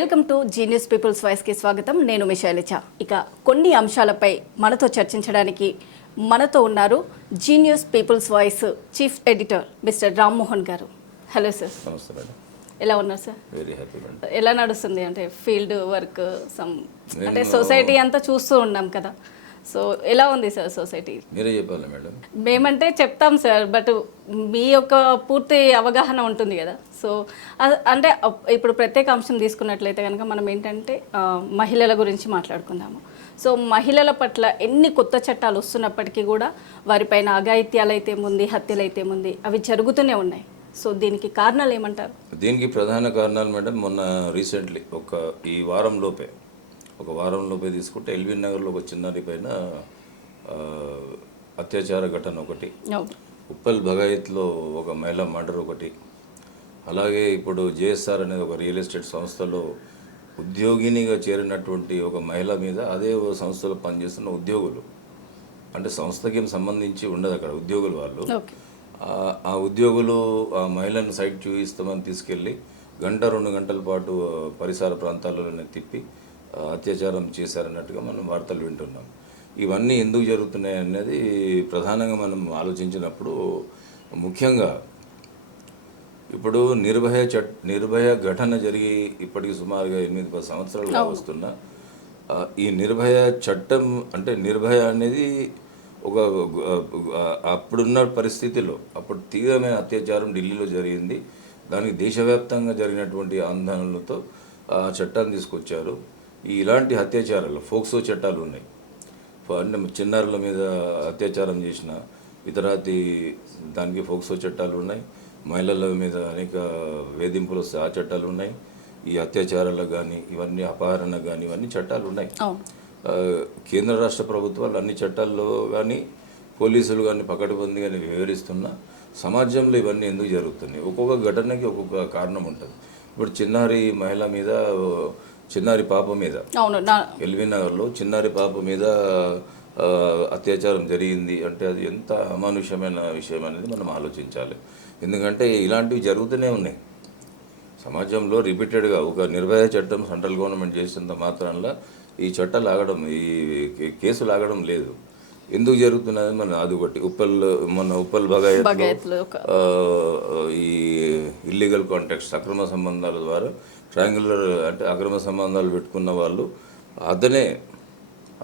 Welcome to genius peoples వాయిస్కి స్వాగతం. నేను మీ శైలజ. ఇక కొన్ని అంశాలపై మనతో చర్చించడానికి మనతో ఉన్నారు genius people's voice chief editor mister Rammohan garu. Hello sir. ఎలా ఉన్నారు సార్? వెరీ హ్యాపీ ఎలా నడుస్తుంది? అంటే ఫీల్డ్ వర్క్ సమ్ అంటే సొసైటీ అంతా చూస్తూ ఉన్నాం కదా. సో ఎలా ఉంది సార్ సొసైటీ? మీరే చెప్పాలి మేడం. మేమంటే చెప్తాం సార్ బట్ మీ యొక్క పూర్తి అవగాహన ఉంటుంది కదా. సో అంటే ఇప్పుడు ప్రత్యేక అంశం తీసుకున్నట్లయితే కనుక మనం ఏంటంటే మహిళల గురించి మాట్లాడుకుందాము. సో మహిళల పట్ల ఎన్ని కొత్త చట్టాలు వస్తున్నప్పటికీ కూడా వారిపైన అఘాయిత్యాలు అయితే ఉంది హత్యలు అయితే ఉంది అవి జరుగుతూనే ఉన్నాయి. సో దీనికి కారణాలు ఏమంటారు? దీనికి ప్రధాన కారణాలు మేడం మొన్న రీసెంట్లీ ఒక ఈ వారం లోపే ఒక వారం లోపే తీసుకుంటే ఎల్విన్ నగర్లో ఒక చిన్నారి పైన అత్యాచార ఘటన ఒకటి. ఉప్పల్ భగాయత్లో ఒక మహిళ మర్డర్ ఒకటి. అలాగే ఇప్పుడు జేఎస్ఆర్ అనేది ఒక రియల్ ఎస్టేట్ సంస్థలో ఉద్యోగినిగా చేరినటువంటి ఒక మహిళ మీద అదే సంస్థలో పనిచేస్తున్న ఉద్యోగులు. అంటే సంస్థకి ఏం సంబంధించి ఉండదు అక్కడ ఉద్యోగులు వాళ్ళు. ఆ- ఉద్యోగులు ఆ మహిళను సైట్ చూపిస్తామని తీసుకెళ్ళి గంట రెండు గంటల పాటు పరిసర ప్రాంతాలలోనే తిప్పి అత్యాచారం చేశారన్నట్టుగా మనం వార్తలు వింటున్నాం. ఇవన్నీ ఎందుకు జరుగుతున్నాయి అనేది ప్రధానంగా మనం ఆలోచించినప్పుడు ముఖ్యంగా ఇప్పుడు నిర్భయ చట్ నిర్భయ ఘటన జరిగి ఇప్పటికి సుమారుగా ఎనిమిది పది సంవత్సరాలుగా వస్తున్న ఈ నిర్భయ చట్టం అంటే నిర్భయ అనేది ఒక అప్పుడున్న పరిస్థితిలో అప్పుడు తీవ్రమైన అత్యాచారం ఢిల్లీలో జరిగింది. దానికి దేశవ్యాప్తంగా జరిగినటువంటి ఆందోళనలతో ఆ చట్టాన్ని తీసుకొచ్చారు. ఇలాంటి అత్యాచారాలు ఫోక్సో చట్టాలు ఉన్నాయి అంటే చిన్నారుల మీద అత్యాచారం చేసిన ఇతరాతి దానికి ఫోక్సో చట్టాలు ఉన్నాయి మహిళల మీద అనేక వేధింపులు వస్తే ఆ చట్టాలు ఉన్నాయి ఈ అత్యాచారాలకు కానీ ఇవన్నీ అపహరణ కానీ ఇవన్నీ చట్టాలు ఉన్నాయి కేంద్ర రాష్ట్ర ప్రభుత్వాలు అన్ని చట్టాల్లో కానీ పోలీసులు కానీ పకడ్బందీ కానీ వివరిస్తున్నా సమాజంలో ఇవన్నీ ఎందుకు జరుగుతున్నాయి? ఒక్కొక్క ఘటనకి ఒక్కొక్క కారణం ఉంటుంది. ఇప్పుడు చిన్నారి మహిళ మీద చిన్నారి పాప మీద. ఎల్వి నగర్లో చిన్నారి పాప మీద అత్యాచారం జరిగింది అంటే అది ఎంత అమానుష్యమైన విషయం అనేది మనం ఆలోచించాలి. ఎందుకంటే ఇలాంటివి జరుగుతూనే ఉన్నాయి. సమాజంలో రిపీటెడ్గా ఒక నిర్భయ చట్టం సెంట్రల్ గవర్నమెంట్ చేసినంత మాత్రంలో ఈ చట్టాలు ఆగడం ఈ కే- కేసులు ఆగడం లేదు. ఎందుకు జరుగుతున్నది? మన అది ఒకటి ఉప్పల్ మన ఉప్పల్ ఆ, ఈ ఇల్లీగల్ కాంటాక్ట్స్ అక్రమ సంబంధాల ద్వారా ట్రయాంగులర్ అంటే అక్రమ సంబంధాలు పెట్టుకున్న వాళ్ళు అతనే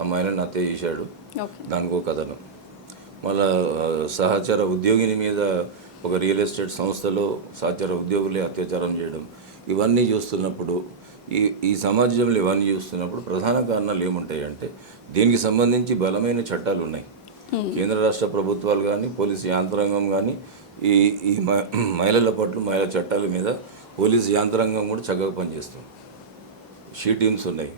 అమ్మాయిని హత్య చేశాడు. దానికి కథనం. మళ్ళా సహచర ఉద్యోగిని మీద ఒక రియల్ ఎస్టేట్ సంస్థలో సహచర ఉద్యోగులే అత్యాచారం చేయడం ఇవన్నీ చూస్తున్నప్పుడు ఈ ఈ సమాజంలో ఇవన్నీ చూస్తున్నప్పుడు ప్రధాన కారణాలు ఏముంటాయంటే దీనికి సంబంధించి బలమైన చట్టాలు ఉన్నాయి. కేంద్ర రాష్ట్ర ప్రభుత్వాలు కానీ పోలీసు యాంత్రాంగం కానీ ఈ ఈ మహిళల పట్ల మహిళా చట్టాల మీద పోలీసు యాంత్రాంగం కూడా చక్కగా పనిచేస్తుంది. షీ టీమ్స్ ఉన్నాయి.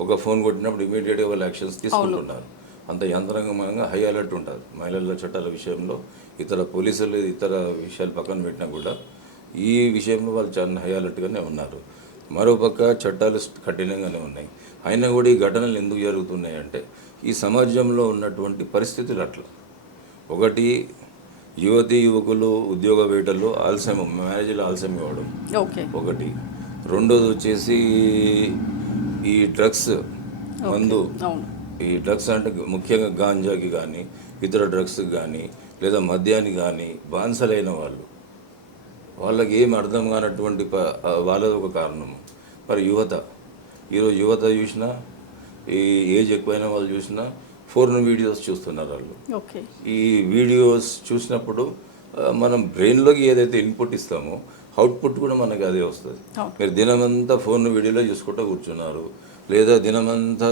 ఒక ఫోన్ కొట్టినప్పుడు ఇమీడియట్గా వాళ్ళు యాక్షన్స్ తీసుకుంటున్నారు. అంత యంత్రాంగంగా హై అలర్ట్ ఉంటుంది. మహిళల చట్టాల విషయంలో ఇతర పోలీసులు ఇతర విషయాలు పక్కన పెట్టినా కూడా ఈ విషయంలో వాళ్ళు చాలా హై అలర్ట్గానే ఉన్నారు. మరోపక్క చట్టాలు కఠినంగానే ఉన్నాయి. అయినా కూడా ఈ ఘటనలు ఎందుకు జరుగుతున్నాయి అంటే ఈ సమాజంలో ఉన్నటువంటి పరిస్థితులు అట్లా. ఒకటి యువతి యువకులు ఉద్యోగ వేటల్లో ఆలస్యం మ్యారేజ్లో ఆలస్యం ఇవ్వడం ఓకే. ఒకటి. రెండోది వచ్చేసి ఈ డ్రగ్స్ మందు. ఈ డ్రగ్స్ అంటే ముఖ్యంగా గాంజాకి కానీ ఇతర డ్రగ్స్కి కానీ లేదా మద్యానికి కానీ బాన్సలైన వాళ్ళు. వాళ్ళకి ఏం అర్థం కానటువంటి వాళ్ళది ఒక కారణం. మరి యువత. ఈరోజు యువత చూసినా ఈ ఏజ్ ఎక్కువైన వాళ్ళు చూసినా ఫోర్న్ వీడియోస్ చూస్తున్నారు వాళ్ళు. ఓకే. ఈ వీడియోస్ చూసినప్పుడు మనం బ్రెయిన్లోకి ఏదైతే ఇన్పుట్ ఇస్తామో అవుట్పుట్ కూడా మనకి అదే వస్తుంది. మీరు దినమంతా ఫోన్ వీడియోలో చూసుకుంటూ కూర్చున్నారు లేదా దినమంతా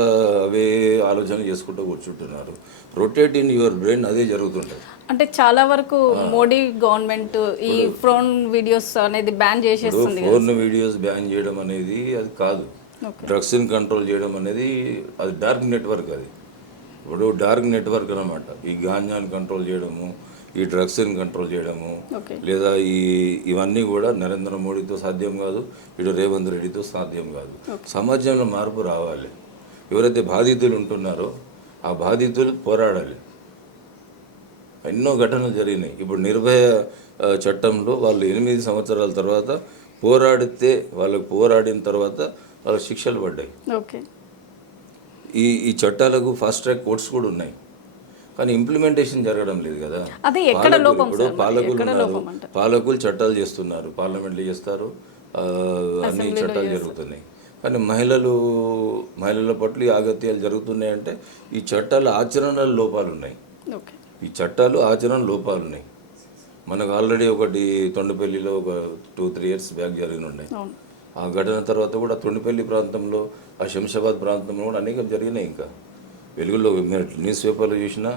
అవే ఆలోచన చేసుకుంటూ కూర్చుంటున్నారు. రొటేట్ ఇన్ యువర్ బ్రెయిన్ అదే జరుగుతుంటుంది. అంటే చాలా వరకు మోడీ గవర్నమెంట్ ఈ ఫోన్ వీడియోస్ అనేది బ్యాన్ చేసేస్తుంది. ఫోన్ వీడియోస్ బ్యాన్ చేయడం అనేది అది కాదు. డ్రగ్స్ని కంట్రోల్ చేయడం అనేది అది డార్క్ నెట్వర్క్ అది. ఇప్పుడు డార్క్ నెట్వర్క్ అన్నమాట. ఈ గాంజాని కంట్రోల్ చేయడము ఈ డ్రగ్స్ని కంట్రోల్ చేయడము లేదా ఈ ఇవన్నీ కూడా నరేంద్ర మోడీతో సాధ్యం కాదు ఇటు రేవంత్ రెడ్డితో సాధ్యం కాదు. సమాజంలో మార్పు రావాలి. ఎవరైతే బాధితులు ఉంటున్నారో ఆ బాధితులు పోరాడాలి. ఎన్నో ఘటనలు జరిగినాయి. ఇప్పుడు నిర్భయ చట్టంలో వాళ్ళు ఎనిమిది సంవత్సరాల తర్వాత పోరాడితే వాళ్ళకు పోరాడిన తర్వాత వాళ్ళకి శిక్షలు పడ్డాయి. ఓకే. ఈ ఈ చట్టాలకు ఫాస్ట్ ట్రాక్ కోర్ట్స్ కూడా ఉన్నాయి. కానీ ఇంప్లిమెంటేషన్ జరగడం లేదు కదా. ఇప్పుడు? పాలకులు ఉన్నారు? పాలకులు చట్టాలు చేస్తున్నారు. పార్లమెంట్లో చేస్తారు. అన్ని చట్టాలు జరుగుతున్నాయి. కానీ మహిళలు మహిళల పట్ల ఈ ఆగత్యాలు జరుగుతున్నాయంటే ఈ చట్టాల ఆచరణలో లోపాలు ఉన్నాయి. ఈ చట్టాలు ఆచరణ లోపాలు ఉన్నాయి. మనకు ఆల్రెడీ ఒకటి తొండపల్లిలో ఒక టూ త్రీ ఇయర్స్ బ్యాక్ జరిగిన ఉన్నాయి. ఆ ఘటన తర్వాత కూడా తొండిపల్లి ప్రాంతంలో ఆ శంషాబాద్ ప్రాంతంలో కూడా అనేకం జరిగినాయి ఇంకా. వెలుగులో మీరు న్యూస్ పేపర్లో చూసినా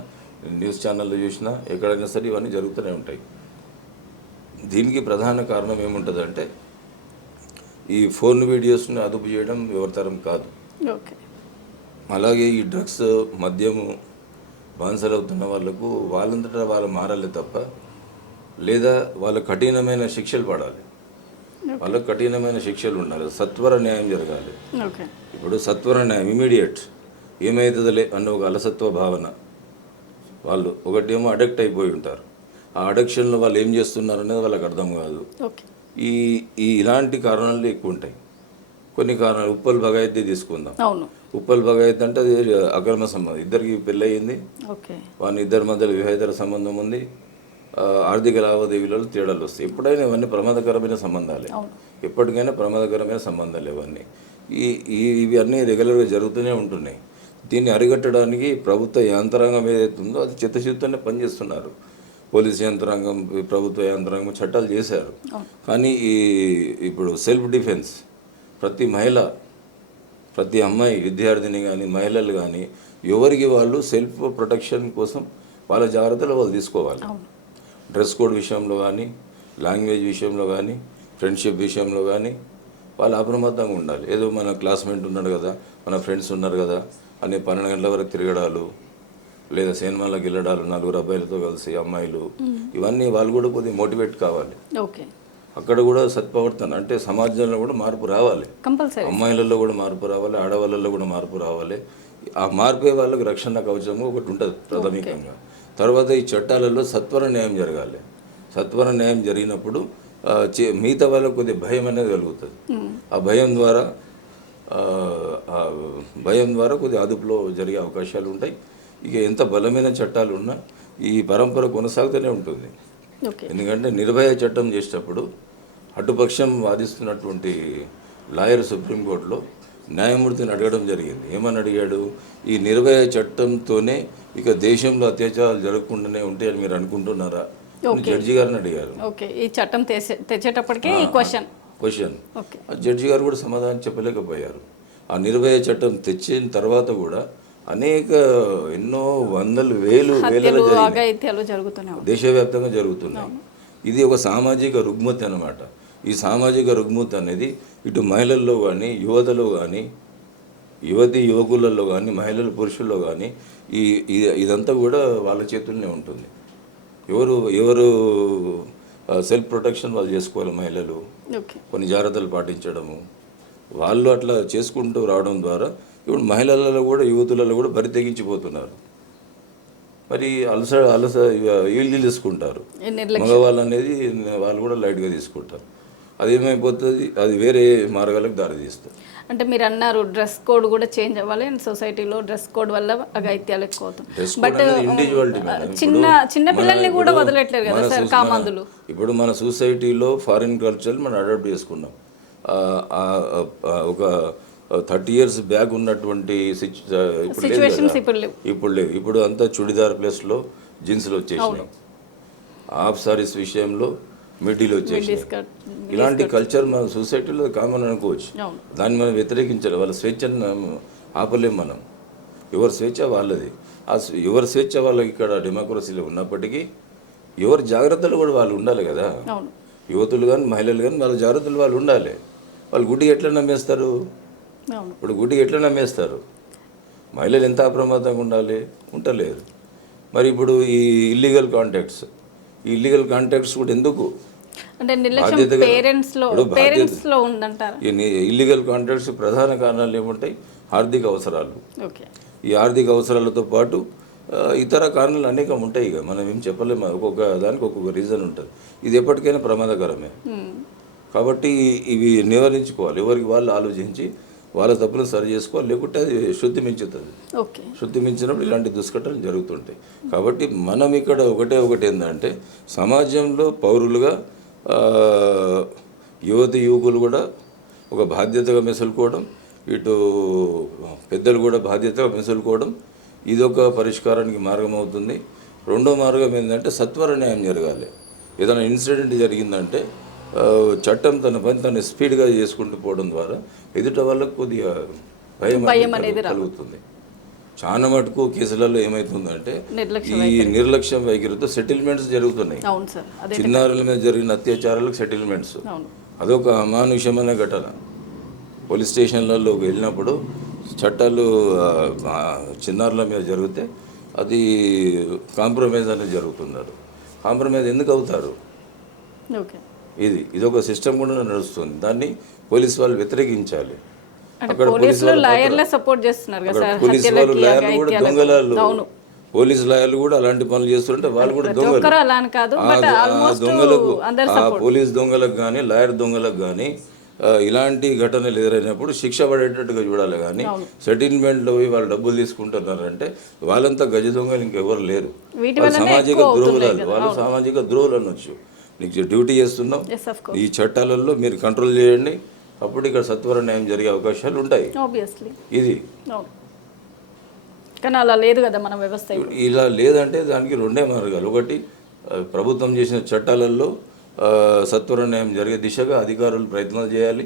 న్యూస్ ఛానల్లో చూసినా ఎక్కడైనా సరే ఇవన్నీ జరుగుతూనే ఉంటాయి. దీనికి ప్రధాన కారణం ఏముంటుందంటే ఈ ఫోన్ వీడియోస్ని అదుపు చేయడం ఎవరితరం కాదు. అలాగే ఈ డ్రగ్స్ మద్యము బానిసలవుతున్న వాళ్ళకు వాళ్ళంతటా వాళ్ళు మారాలి తప్ప లేదా వాళ్ళ కఠినమైన శిక్షలు పడాలి. వాళ్ళకు కఠినమైన శిక్షలు ఉండాలి. సత్వర న్యాయం జరగాలి. ఇప్పుడు సత్వర న్యాయం ఇమీడియట్ ఏమవుతుందిలే అన్న ఒక అలసత్వ భావన. వాళ్ళు ఒకటేమో అడక్ట్ అయిపోయి ఉంటారు. ఆ అడక్షన్లో వాళ్ళు ఏం చేస్తున్నారు అనేది వాళ్ళకి అర్థం కాదు. ఈ ఈ ఇలాంటి కారణాలు ఎక్కువ ఉంటాయి. కొన్ని కారణాలు ఉప్పల్ భగాయత్ తీసుకుందాం. అవును. ఉప్పల్ భగాయత్ అంటే అది అక్రమ సంబంధం. ఇద్దరికి పెళ్ళయింది. వాని ఇద్దరి మధ్యలో వివాహేతర సంబంధం ఉంది. ఆర్థిక లావాదేవీలలో తేడాలు వస్తాయి. ఎప్పుడైనా ఇవన్నీ ప్రమాదకరమైన సంబంధాలే. ఎప్పటికైనా ప్రమాదకరమైన సంబంధాలు ఇవన్నీ. ఈ ఈ- ఇవి అన్నీ రెగ్యులర్గా జరుగుతూనే ఉంటున్నాయి. దీన్ని అరికట్టడానికి ప్రభుత్వ యంత్రాంగం ఏదైతే ఉందో అది చిత్తశుద్ధితోనే పనిచేస్తున్నారు. పోలీస్ యంత్రాంగం ప్రభుత్వ యంత్రాంగం చట్టాలు చేశారు. కానీ ఈ ఇప్పుడు సెల్ఫ్ డిఫెన్స్ ప్రతి మహిళ ప్రతి అమ్మాయి విద్యార్థిని కానీ మహిళలు కానీ ఎవరికి వాళ్ళు సెల్ఫ్ ప్రొటెక్షన్ కోసం వాళ్ళ జాగ్రత్తలు వాళ్ళు తీసుకోవాలి. డ్రెస్ కోడ్ విషయంలో కానీ లాంగ్వేజ్ విషయంలో కానీ ఫ్రెండ్షిప్ విషయంలో కానీ వాళ్ళు అప్రమత్తంగా ఉండాలి. ఏదో మన క్లాస్మేట్ ఉన్నాడు కదా మన ఫ్రెండ్స్ ఉన్నారు కదా అనే పన్నెండు గంటల వరకు తిరగడాలు లేదా సినిమాలకు వెళ్ళడాలు నలుగురు అబ్బాయిలతో కలిసి అమ్మాయిలు ఇవన్నీ వాళ్ళు కూడా కొద్దిగా మోటివేట్ కావాలి. ఓకే. అక్కడ కూడా సత్ప్రవర్తన అంటే సమాజంలో కూడా మార్పు రావాలి. కంపల్సరీ. అమ్మాయిలలో కూడా మార్పు రావాలి ఆడవాళ్ళలో కూడా మార్పు రావాలి. ఆ మార్పే వాళ్ళకి రక్షణ కవచము ఒకటి ఉంటుంది ప్రాథమికంగా. తర్వాత ఈ చట్టాలలో సత్వర న్యాయం జరగాలి. సత్వర న్యాయం జరిగినప్పుడు మిగతా వాళ్ళకు కొద్దిగా భయం అనేది కలుగుతుంది. ఆ భయం ద్వారా భయం ద్వారా కొద్దిగా అదుపులో జరిగే అవకాశాలు ఉంటాయి. ఇక ఎంత బలమైన చట్టాలు ఉన్నా ఈ పరంపర కొనసాగుతూనే ఉంటుంది. ఎందుకంటే నిర్భయ చట్టం చేసేటప్పుడు అటుపక్షం వాదిస్తున్నటువంటి లాయర్ సుప్రీంకోర్టులో న్యాయమూర్తిని అడగడం జరిగింది. ఏమని అడిగాడు? ఈ నిర్భయ చట్టంతోనే ఇక దేశంలో అత్యాచారాలు జరగకుండానే ఉంటాయని మీరు అనుకుంటున్నారా? అని జడ్జి గారిని అడిగారు. ఓకే. ఈ చట్టం తెచ్చే తెచ్చేటప్పటికే ఈ క్వశ్చన్. క్వశ్చన్. జడ్జి గారు కూడా సమాధానం చెప్పలేకపోయారు. ఆ నిర్భయ చట్టం తెచ్చిన తర్వాత కూడా అనేక ఎన్నో వందలు వేలు ఉంటాయి దేశవ్యాప్తంగా జరుగుతున్నాయి. ఇది ఒక సామాజిక రుగ్మతి అన్నమాట. ఈ సామాజిక రుగ్మతి అనేది ఇటు మహిళల్లో కానీ యువతలో కానీ యువతి యువకులలో కానీ మహిళల పురుషుల్లో కానీ ఈ ఇదంతా కూడా వాళ్ళ చేతుల్లోనే ఉంటుంది. ఎవరు ఎవరు సెల్ఫ్ ప్రొటెక్షన్ వాళ్ళు చేసుకోవాలి మహిళలు. కొన్ని జాగ్రత్తలు పాటించడము. వాళ్ళు అట్లా చేసుకుంటూ రావడం ద్వారా ఇప్పుడు మహిళలలో కూడా యువతులలో కూడా బరి తెగించిపోతున్నారు. మరి అలస అలస వీళ్ళు తీసుకుంటారు మగవాళ్ళు అనేది వాళ్ళు కూడా లైట్గా తీసుకుంటారు. అది ఏమైపోతుంది? అది వేరే మార్గాలకు దారి తీస్తుంది అంటే మీరు అన్నారు డ్రెస్ కోడ్ కూడా చేంజ్ అవ్వాలి అండ్ సొసైటీలో డ్రెస్ కోడ్ వల్ల అఘాయిత్యాలు ఎక్కువ అవుతుంది బట్. చిన్న చిన్న పిల్లల్ని కూడా ఇప్పుడు వదిలేట్లేరు కదా సార్ కామందులు ఇప్పుడు మన సొసైటీలో ఫారిన్ కల్చర్ మనం అడాప్ట్ చేసుకున్నాం. ఒక థర్టీ ఇయర్స్ బ్యాక్ ఉన్నటువంటి ఇప్పుడు లేవు. ఇప్పుడు అంతా చుడిదార్ ప్లేస్లో జీన్స్లు వచ్చేసినాయి. హాఫ్ సారీస్ విషయంలో మిడ్డీలు వచ్చేసినాయి. స్కర్ట్ ఇలాంటి కల్చర్ మన సొసైటీలో కామన్ అనుకోవచ్చు. దాన్ని మనం వ్యతిరేకించాలి. వాళ్ళ స్వేచ్ఛను ఆపలేం మనం. ఎవరి స్వేచ్ఛ వాళ్ళది. ఆ ఎవరి స్వేచ్ఛ వాళ్ళకి ఇక్కడ డెమోక్రసీలో ఉన్నప్పటికీ ఎవరి జాగ్రత్తలు కూడా వాళ్ళు ఉండాలి కదా. యువతులు కానీ మహిళలు కానీ వాళ్ళ జాగ్రత్తలు వాళ్ళు ఉండాలి. వాళ్ళు గుడ్డిగా ఎట్లా నమ్మేస్తారు? ఇప్పుడు గుడ్డిగా ఎట్లా నమ్మేస్తారు? మహిళలు ఎంత అప్రమత్తంగా ఉండాలి? ఉండలేదు మరి ఇప్పుడు ఈ ఇల్లీగల్ కాంటాక్ట్స్ ఈ ఇల్లీగల్ కాంటాక్ట్స్ కూడా ఎందుకు? అంటే నిర్లక్ష్యం బాధ్యతగా- పేరెంట్స్లో ఇప్పుడు బాధ్యత- పేరెంట్స్లో ఉందంటారా? ఈ ఇల్లీగల్ కాంట్రాక్ట్స్ ప్రధాన కారణాలు ఏముంటాయి? ఆర్థిక అవసరాలు. ఈ ఆర్థిక అవసరాలతో పాటు ఇతర కారణాలు అనేకం ఉంటాయి ఇక. మనం ఏం చెప్పలేము ఒక్కొక్క దానికి ఒక్కొక్క రీజన్ ఉంటుంది. ఇది ఎప్పటికైనా ప్రమాదకరమే. కాబట్టి ఇవి నివారించుకోవాలి. ఎవరికి వాళ్ళు ఆలోచించి వాళ్ళ తప్పులను సరి చేసుకోవాలి. లేకుంటే అది శుద్ధి మించుతుంది. శుద్ధి మించినప్పుడు ఇలాంటి దుష్ఘటనలు జరుగుతుంటాయి. కాబట్టి మనం ఇక్కడ ఒకటే ఒకటి ఏంటంటే సమాజంలో పౌరులుగా యువతి యువకులు కూడా ఒక బాధ్యతగా మెసులుకోవడం ఇటు పెద్దలు కూడా బాధ్యతగా మెసులుకోవడం ఇదొక పరిష్కారానికి మార్గం అవుతుంది రెండో మార్గం ఏంటంటే సత్వర న్యాయం జరగాలి. ఏదైనా ఇన్సిడెంట్ జరిగిందంటే చట్టం తన పని తను స్పీడ్గా చేసుకుంటూ పోవడం ద్వారా ఎదుట వాళ్ళకు కొద్దిగా భయం అనేది కలుగుతుంది. చాలా మటుకు కేసులలో ఏమవుతుందంటే ఈ నిర్లక్ష్యం వైఖరితో సెటిల్మెంట్స్ జరుగుతున్నాయి. చిన్నారుల మీద జరిగిన అత్యాచారాలకు సెటిల్మెంట్స్. అదొక అమానుషమైన ఘటన. పోలీస్ స్టేషన్లలో వెళ్ళినప్పుడు చట్టాలు చిన్నారుల మీద జరిగితే అది కాంప్రమైజ్ అనేది జరుగుతున్నారు. కాంప్రమైజ్ ఎందుకు అవుతారు? ఇది ఇదొక సిస్టమ్ కూడా నడుస్తుంది. దాన్ని పోలీస్ వాళ్ళు వ్యతిరేకించాలి. అక్కడ పోలీసులు లాయర్లే సపోర్ట్ చేస్తున్నారు కదా సార్ పోలీస్ వాళ్ళు లాయర్లు కూడా. దొంగలాలు అవును. పోలీస్ లాయర్లు కూడా అలాంటి పనులు చేస్తుంటే వాళ్ళు కూడా దొంగలు. కాదు దొంగలకు పోలీస్ దొంగలకు కానీ లాయర్ దొంగలకు కానీ ఇలాంటి ఘటనలు ఎదురైనప్పుడు శిక్ష పడేటట్టుగా చూడాలి కానీ సెటిల్మెంట్లో పోయి వాళ్ళు డబ్బులు తీసుకుంటున్నారంటే వాళ్ళంతా గజ దొంగలు ఇంకెవరు లేరు. వాళ్ళు సామాజిక ద్రోహులు వాళ్ళు సామాజిక ద్రోహులు అనొచ్చు. నీకు డ్యూటీ చేస్తున్నాం. ఈ చట్టాలలో మీరు కంట్రోల్ చేయండి. అప్పుడు ఇక్కడ సత్వర న్యాయం జరిగే అవకాశాలు ఉంటాయి. ఇది. కానీ అలా లేదు కదా మన వ్యవస్థ. ఇలా లేదంటే దానికి రెండే మార్గాలు. ఒకటి ప్రభుత్వం చేసిన చట్టాలలో ఆ, సత్వర న్యాయం జరిగే దిశగా అధికారులు ప్రయత్నాలు చేయాలి.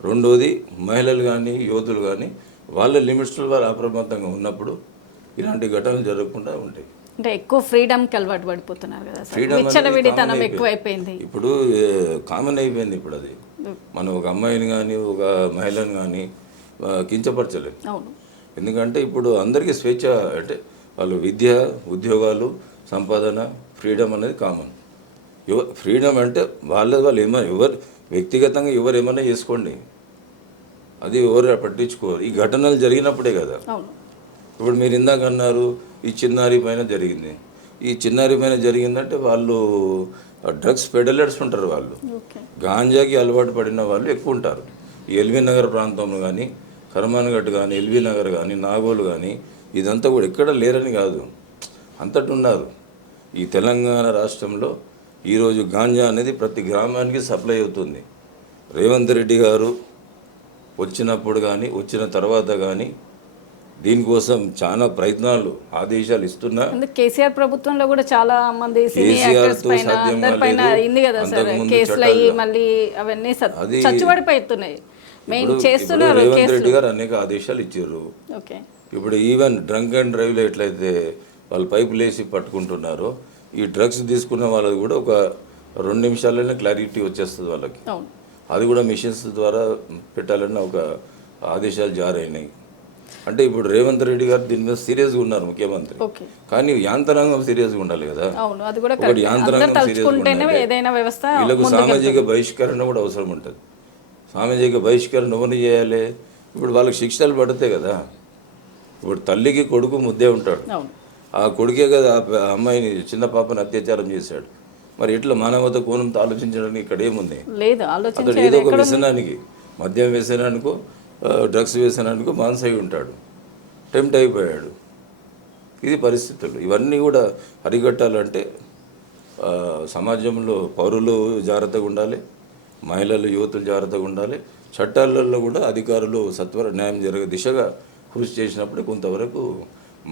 రెండోది మహిళలు కానీ యువతులు కానీ వాళ్ళ లిమిట్స్లో వారు అప్రమత్తంగా ఉన్నప్పుడు ఇలాంటి ఘటనలు జరగకుండా ఉంటాయి. అంటే ఎక్కువ ఫ్రీడమ్కి అలవాటు పడిపోతున్నారు కదా సార్. Freedom అనేది విచ్చలవిడితనం common ఎక్కువ అయిపోయింది ఇప్పుడు కామన్ అయిపోయింది ఇప్పుడు అది. మనం ఒక అమ్మాయిని కానీ ఒక మహిళను కానీ కించపరచలేదు ఎందుకంటే ఇప్పుడు అందరికీ స్వేచ్ఛ అంటే వాళ్ళు విద్య ఉద్యోగాలు సంపాదన ఫ్రీడమ్ అనేది కామన్. ఎవ ఫ్రీడమ్ అంటే వాళ్ళ వాళ్ళు ఏమైనా ఎవరు వ్యక్తిగతంగా ఎవరు ఏమైనా చేసుకోండి. అది ఎవరు పట్టించుకోరు. ఈ ఘటనలు జరిగినప్పుడే కదా. ఇప్పుడు మీరు ఇందాక అన్నారు ఈ చిన్నారి పైన జరిగింది. ఈ చిన్నారి పైన జరిగిందంటే వాళ్ళు డ్రగ్స్ పెడలర్స్ ఉంటారు వాళ్ళు. గాంజాకి అలవాటు పడిన వాళ్ళు ఎక్కువ ఉంటారు. ఈ ఎల్బీ నగర్ ప్రాంతంలో కానీ కర్మాన్ఘట్ కానీ ఎల్బీ నగర్ కానీ నాగోలు కానీ ఇదంతా కూడా ఎక్కడ లేరని కాదు. అంతటి ఉన్నారు. ఈ తెలంగాణ రాష్ట్రంలో ఈరోజు గాంజా అనేది ప్రతి గ్రామానికి సప్లై అవుతుంది. రేవంత్ రెడ్డి గారు వచ్చినప్పుడు కానీ వచ్చిన తర్వాత కానీ దీనికోసం చాలా ప్రయత్నాలు ఆదేశాలు ఇస్తున్నా. కేసీఆర్ ప్రభుత్వంలో కూడా చాలా మంది రేవంత్ రెడ్డి గారు అనేక ఆదేశాలు ఇచ్చారు. ఓకే. ఇప్పుడు ఈవెన్ డ్రంక్ అండ్ డ్రైవ్లో ఎట్లయితే వాళ్ళు పైపులు వేసి పట్టుకుంటున్నారో ఈ డ్రగ్స్ తీసుకున్న వాళ్ళది కూడా ఒక రెండు నిమిషాల్లోనే క్లారిటీ వచ్చేస్తుంది వాళ్ళకి. అది కూడా మిషన్స్ ద్వారా పెట్టాలన్న ఒక ఆదేశాలు జారైనాయి. అంటే ఇప్పుడు రేవంత్ రెడ్డి గారు దీని మీద సీరియస్గా ఉన్నారు ముఖ్యమంత్రి. కానీ యాంతరాంగం సీరియస్గా ఉండాలి కదా. ఒకటి యాంత్రాంగం సీరియస్గా వ్యవస్థ వీళ్ళకు సామాజిక బహిష్కరణ కూడా అవసరం ఉంటుంది. సామాజిక బహిష్కరణ ఎవరిని చేయాలి? ఇప్పుడు వాళ్ళకి శిక్షలు పడతాయి కదా. ఇప్పుడు తల్లికి కొడుకు ముద్దే ఉంటాడు. ఆ కొడుకే కదా ఆ అమ్మాయిని చిన్న పాపని అత్యాచారం చేశాడు. మరి ఇట్లా మానవత కోణంతో ఆలోచించడానికి ఇక్కడ ఏముంది? అతడు ఏదో ఒక వ్యసనానికి మద్యం వ్యసనానికో డ్రగ్స్ వ్యసనానికో మానసై ఉంటాడు. టెంప్ట్ అయిపోయాడు. ఇది పరిస్థితులు. ఇవన్నీ కూడా అరికట్టాలంటే సమాజంలో పౌరులు జాగ్రత్తగా ఉండాలి మహిళలు యువతులు జాగ్రత్తగా ఉండాలి. చట్టాలలో కూడా అధికారులు సత్వర న్యాయం జరిగే దిశగా కృషి చేసినప్పుడు కొంతవరకు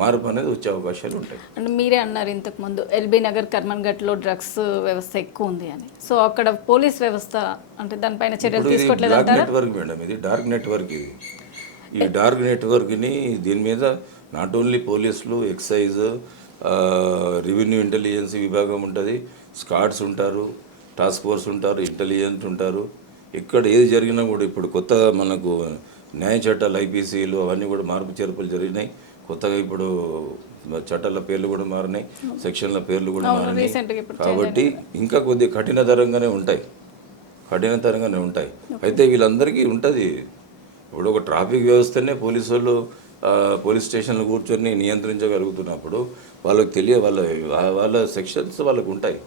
మార్పు అనేది వచ్చే అవకాశాలు ఉంటాయి. అంటే మీరే అన్నారు ఇంతకు ముందు ఎల్బీ నగర్ కర్మన్ ఘట్లో డ్రగ్స్ వ్యవస్థ ఎక్కువ ఉంది అని. సో అక్కడ పోలీస్ వ్యవస్థ అంటే దానిపైన చర్యలు తీసుకోవట్లేదు డార్క్ నెట్వర్క్ మేడం ఇది డార్క్ నెట్వర్క్ ఇది. ఈ డార్క్ నెట్వర్క్ని దీని మీద నాట్ ఓన్లీ పోలీసులు ఎక్సైజ్ రెవెన్యూ ఇంటెలిజెన్స్ విభాగం ఉంటుంది స్కాడ్స్ ఉంటారు టాస్క్ ఫోర్స్ ఉంటారు ఇంటెలిజెన్స్ ఉంటారు. ఇక్కడ ఏది జరిగినా కూడా ఇప్పుడు కొత్త మనకు న్యాయ చట్టాలు ఐపీసీలు అవన్నీ కూడా మార్పు చేర్పులు జరిగినాయి. కొత్తగా ఇప్పుడు చట్టాల పేర్లు కూడా మారినాయి సెక్షన్ల పేర్లు కూడా మారినాయి. కాబట్టి ఇంకా కొద్దిగా కఠినతరంగానే ఉంటాయి. కఠినతరంగానే ఉంటాయి. అయితే వీళ్ళందరికీ ఉంటుంది. ఇప్పుడు ఒక ట్రాఫిక్ వ్యవస్థనే పోలీసు వాళ్ళు పోలీస్ స్టేషన్లో కూర్చొని నియంత్రించగలుగుతున్నప్పుడు వాళ్ళకి తెలియ వాళ్ళ వాళ్ళ సెక్షన్స్ వాళ్ళకు ఉంటాయి.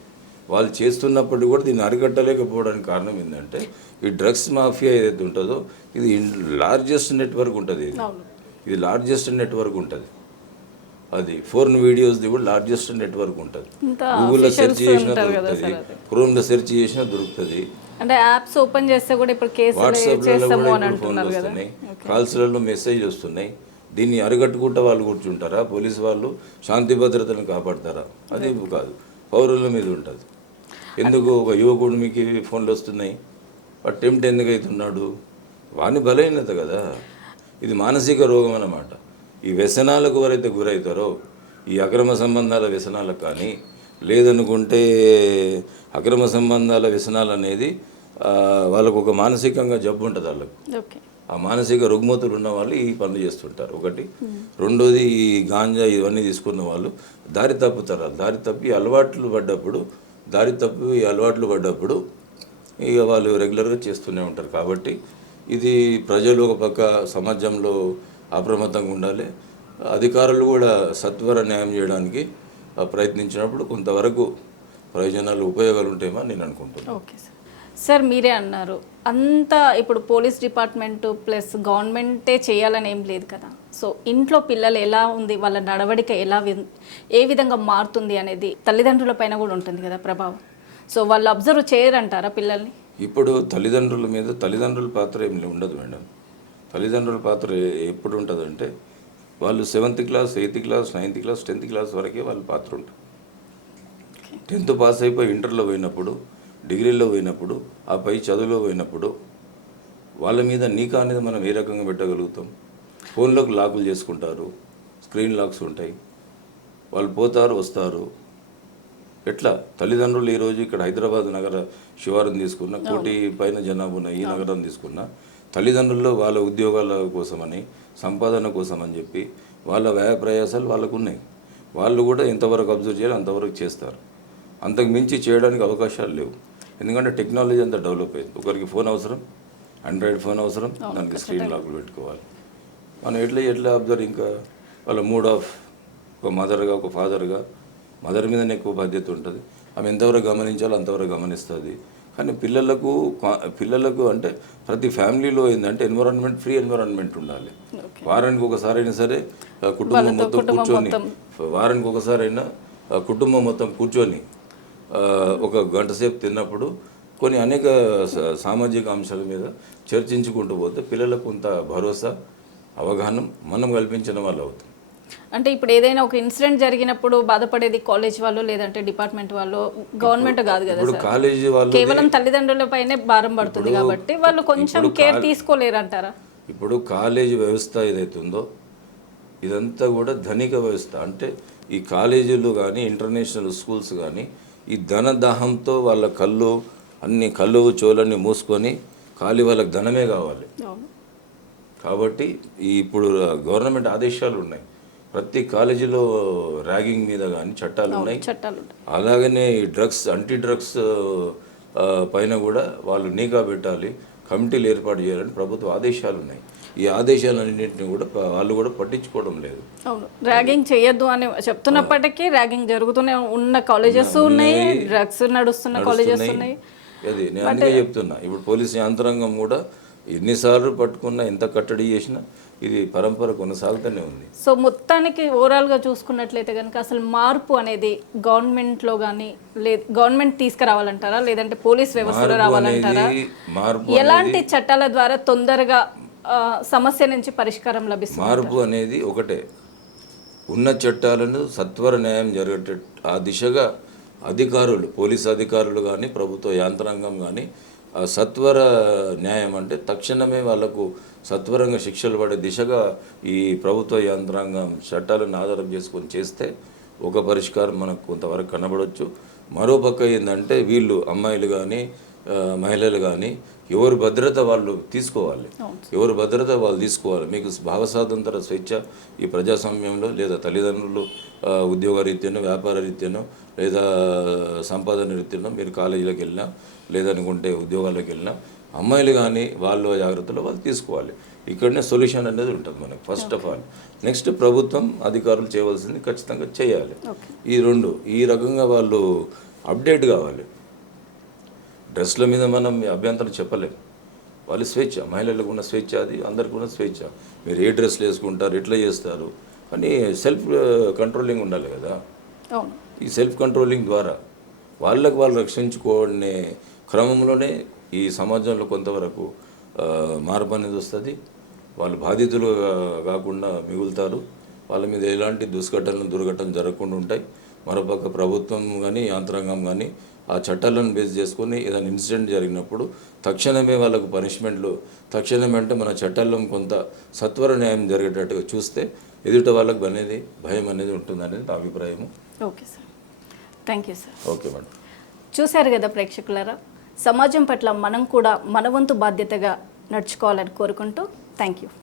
వాళ్ళు చేస్తున్నప్పటికీ కూడా దీన్ని అరికట్టలేకపోవడానికి కారణం ఏంటంటే ఈ డ్రగ్స్ మాఫియా ఏదైతే ఉంటుందో ఇది లార్జెస్ట్ నెట్వర్క్ ఉంటుంది. ఇది ఇది లార్జెస్ట్ నెట్వర్క్ ఉంటుంది. అది ఫోర్న్ వీడియోస్ది కూడా లార్జెస్ట్ నెట్వర్క్ ఉంటుంది. గూగుల్లో సెర్చ్ చేసినా దొరుకుతుంది. క్రోమ్లో సెర్చ్ చేసినా దొరుకుతుంది. అంటే యాప్స్ ఓపెన్ చేస్తే కూడా ఇప్పుడు వస్తున్నాయి. కాల్స్లలో మెసేజ్ వస్తున్నాయి. దీన్ని అరికట్టుకుంటా వాళ్ళు కూర్చుంటారా? పోలీసు వాళ్ళు శాంతి భద్రతను కాపాడతారా? అది కాదు. పౌరుల మీద ఉంటుంది. ఎందుకు? ఒక యువకుడికి ఫోన్లు వస్తున్నాయి. వాడు టెంప్ట్ ఎందుకు అవుతున్నాడు వాని బలహీనత కదా. ఇది మానసిక రోగం అన్నమాట. ఈ వ్యసనాలకు ఎవరైతే గురవుతారో ఈ అక్రమ సంబంధాల వ్యసనాలకు కానీ లేదనుకుంటే అక్రమ సంబంధాల వ్యసనాలు అనేది వాళ్ళకు ఒక మానసికంగా జబ్బు ఉంటుంది వాళ్ళకు. ఆ మానసిక రుగ్మతులు ఉన్న వాళ్ళు ఈ పనులు చేస్తుంటారు. ఒకటి. రెండోది ఈ గాంజా ఇవన్నీ తీసుకున్న వాళ్ళు దారి తప్పుతారు. దారి తప్పి అలవాట్లు పడ్డప్పుడు దారి తప్పి అలవాట్లు పడ్డప్పుడు ఇక వాళ్ళు రెగ్యులర్గా చేస్తూనే ఉంటారు. కాబట్టి ఇది ప్రజలు ఒక పక్క సమాజంలో అప్రమత్తంగా ఉండాలి. అధికారులు కూడా సత్వర న్యాయం చేయడానికి ప్రయత్నించినప్పుడు కొంతవరకు ప్రయోజనాలు ఉపయోగాలు ఉంటాయేమో నేను అనుకుంటున్నాను. Okay sir. సార్ మీరే అన్నారు అంతా ఇప్పుడు పోలీస్ డిపార్ట్మెంట్ ప్లస్ గవర్నమెంటే చేయాలని ఏం లేదు కదా. సో ఇంట్లో పిల్లలు ఎలా ఉంది వాళ్ళ నడవడిక ఎలా ఏ విధంగా మారుతుంది అనేది తల్లిదండ్రుల పైన కూడా ఉంటుంది కదా ప్రభావం. సో వాళ్ళు అబ్జర్వ్ చేయరంటారా పిల్లల్ని? ఇప్పుడు తల్లిదండ్రుల మీద తల్లిదండ్రుల పాత్ర ఏమి ఉండదు మేడం. తల్లిదండ్రుల పాత్ర ఎప్పుడు ఉంటుందంటే వాళ్ళు seventh class eighth class ninth class tenth class వరకే వాళ్ళ పాత్ర ఉంటుంది. టెన్త్ పాస్ అయిపోయి ఇంటర్లో పోయినప్పుడు డిగ్రీలో పోయినప్పుడు ఆ పై చదువులో పోయినప్పుడు వాళ్ళ మీద నీకా అనేది మనం ఏ రకంగా పెట్టగలుగుతాం? ఫోన్లోకి లాకులు చేసుకుంటారు స్క్రీన్ లాక్స్ ఉంటాయి. వాళ్ళు పోతారు వస్తారు ఎట్లా? తల్లిదండ్రులు ఈరోజు ఇక్కడ హైదరాబాద్ నగర శివారం తీసుకున్న కోటి పైన జనాభా ఉన్న ఈ నగరం తీసుకున్న తల్లిదండ్రుల్లో వాళ్ళ ఉద్యోగాల కోసమని సంపాదన కోసం అని చెప్పి వాళ్ళ వ్యయ ప్రయాసాలు వాళ్ళకు ఉన్నాయి. వాళ్ళు కూడా ఎంతవరకు అబ్జర్వ్ చేయాలి అంతవరకు చేస్తారు. అంతకు మించి చేయడానికి అవకాశాలు లేవు. ఎందుకంటే టెక్నాలజీ అంతా డెవలప్ అయింది. ఒకరికి ఫోన్ అవసరం ఆండ్రాయిడ్ ఫోన్ అవసరం దానికి స్క్రీన్ లాక్లు పెట్టుకోవాలి. మనం ఎట్లా ఎట్లా అబ్జర్వ్ ఇంకా? వాళ్ళ మూడ్ ఆఫ్ ఒక మదర్గా ఒక ఫాదర్గా మదర్ మీదనే ఎక్కువ బాధ్యత ఉంటుంది. ఆమె ఎంతవరకు గమనించాలో అంతవరకు గమనిస్తుంది. కానీ పిల్లలకు పిల్లలకు అంటే ప్రతి ఫ్యామిలీలో ఏంటంటే ఎన్విరాన్మెంట్ ఫ్రీ ఎన్విరాన్మెంట్ ఉండాలి. వారానికి ఒకసారి అయినా సరే కుటుంబం మొత్తం కూర్చొని వారానికి ఒకసారి అయినా కుటుంబం మొత్తం కూర్చొని ఒక గంట సేపు తిన్నప్పుడు కొన్ని అనేక సామాజిక అంశాల మీద చర్చించుకుంటూ పోతే పిల్లలకు కొంత భరోసా అవగాహన మనం కల్పించిన వాళ్ళు అవుతాం అంటే ఇప్పుడు ఏదైనా ఒక ఇన్సిడెంట్ జరిగినప్పుడు బాధపడేది కాలేజ్ వాళ్ళు లేదంటే డిపార్ట్మెంట్ వాళ్ళు? గవర్నమెంట్ కాదు కదా ఇప్పుడు సార్. కాలేజీ వాళ్ళు కేవలం తల్లిదండ్రుల పైనే భారం పడుతుంది కాబట్టి వాళ్ళు కొంచెం కేర్ తీసుకోలేరంటారా ఇప్పుడు కాలేజీ వ్యవస్థ ఏదైతే ఉందో ఇదంతా కూడా ధనిక వ్యవస్థ. అంటే ఈ కాలేజీలు కానీ ఇంటర్నేషనల్ స్కూల్స్ కానీ ఈ ధనదాహంతో వాళ్ళ కళ్ళు అన్ని కళ్ళు చోలన్నీ మూసుకొని ఖాళీ వాళ్ళకి ధనమే కావాలి. కాబట్టి ఈ ఇప్పుడు గవర్నమెంట్ ఆదేశాలు ఉన్నాయి. ప్రతి కాలేజీలో ర్యాగింగ్ మీద కానీ చట్టాలు ఉన్నాయి. అలాగనే ఈ డ్రగ్స్ యాంటీ డ్రగ్స్ పైన కూడా వాళ్ళు నిఘా పెట్టాలి కమిటీలు ఏర్పాటు చేయాలని ప్రభుత్వ ఆదేశాలు ఉన్నాయి. ఈ ఆదేశాలన్నింటినీ కూడా వాళ్ళు కూడా పట్టించుకోవడం లేదు. అవును. ర్యాగింగ్ చేయొద్దు అని చెప్తున్నప్పటికీ ర్యాగింగ్ జరుగుతూనే ఉన్న కాలేజెస్ ఉన్నాయి డ్రగ్స్ నడుస్తున్న కాలేజెస్ ఉన్నాయి. అది నేను అందుకే చెప్తున్నా. ఇప్పుడు పోలీసు యంత్రాంగం కూడా ఎన్నిసార్లు పట్టుకున్నా ఎంత కట్టడి చేసినా ఇది పరంపర కొనసాగుతూనే ఉంది. సో మొత్తానికి ఓవరాల్గా చూసుకున్నట్లయితే కనుక అసలు మార్పు అనేది గవర్నమెంట్లో కానీ లే గవర్నమెంట్ తీసుకురావాలంటారా? లేదంటే పోలీస్ వ్యవస్థలో రావాలంటారా? మార్పు ఎలాంటి చట్టాల ద్వారా తొందరగా సమస్య నుంచి పరిష్కారం లభిస్తుంది? మార్పు అనేది ఒకటే. ఉన్న చట్టాలను సత్వర న్యాయం జరిగేట ఆ దిశగా అధికారులు పోలీస్ అధికారులు కానీ ప్రభుత్వ యాంత్రాంగం కానీ సత్వర న్యాయం అంటే తక్షణమే వాళ్ళకు సత్వరంగా శిక్షలు పడే దిశగా ఈ ప్రభుత్వ యంత్రాంగం చట్టాలను ఆధారం చేసుకొని చేస్తే ఒక పరిష్కారం మనకు కొంతవరకు కనబడవచ్చు మరో పక్క ఏంటంటే వీళ్ళు అమ్మాయిలు కానీ మహిళలు కానీ ఎవరి భద్రత వాళ్ళు తీసుకోవాలి. ఎవరి భద్రత వాళ్ళు తీసుకోవాలి. మీకు భావ స్వాతంత్ర స్వేచ్ఛ ఈ ప్రజాస్వామ్యంలో లేదా తల్లిదండ్రులు ఉద్యోగ రీత్యానో వ్యాపార రీత్యానో లేదా సంపాదన రీత్యానో మీరు కాలేజీలకు వెళ్ళినా లేదనుకుంటే ఉద్యోగాలకు వెళ్ళినా అమ్మాయిలు కానీ వాళ్ళు జాగ్రత్తలు వాళ్ళు తీసుకోవాలి. ఇక్కడనే సొల్యూషన్ అనేది ఉంటుంది మనకి ఫస్ట్ ఆఫ్ ఆల్. నెక్స్ట్ ప్రభుత్వం అధికారులు చేయవలసింది ఖచ్చితంగా చేయాలి. ఈ రెండు ఈ రకంగా వాళ్ళు అప్డేట్ కావాలి. డ్రెస్ల మీద మనం అభ్యంతరం చెప్పలేం. వాళ్ళు స్వేచ్ఛ మహిళలకు ఉన్న స్వేచ్ఛ అది అందరికీ ఉన్న స్వేచ్ఛ. మీరు ఏ డ్రెస్లు వేసుకుంటారు ఎట్లా చేస్తారు? అని సెల్ఫ్ కంట్రోలింగ్ ఉండాలి కదా. ఈ సెల్ఫ్ కంట్రోలింగ్ ద్వారా వాళ్ళకు వాళ్ళు రక్షించుకునే క్రమంలోనే ఈ సమాజంలో కొంతవరకు మార్పు అనేది వస్తుంది. వాళ్ళు బాధితులు కాకుండా మిగులుతారు. వాళ్ళ మీద ఎలాంటి దుష్ఘటనలు దుర్ఘటనలు జరగకుండా ఉంటాయి. మరోపక్క ప్రభుత్వం కానీ యంత్రాంగం కానీ ఆ చట్టాలను బేస్ చేసుకొని ఏదైనా ఇన్సిడెంట్ జరిగినప్పుడు తక్షణమే వాళ్ళకు పనిష్మెంట్లు తక్షణమే అంటే మన చట్టాల్లో కొంత సత్వర న్యాయం జరిగేటట్టుగా చూస్తే ఎదుట వాళ్ళకు అనేది భయం అనేది ఉంటుందనేది నా అభిప్రాయము. Okay sir. Thank you sir. Okay madam. చూశారు కదా ప్రేక్షకులారా సమాజం పట్ల మనం కూడా మన వంతు బాధ్యతగా నడుచుకోవాలని కోరుకుంటూ థ్యాంక్ యూ.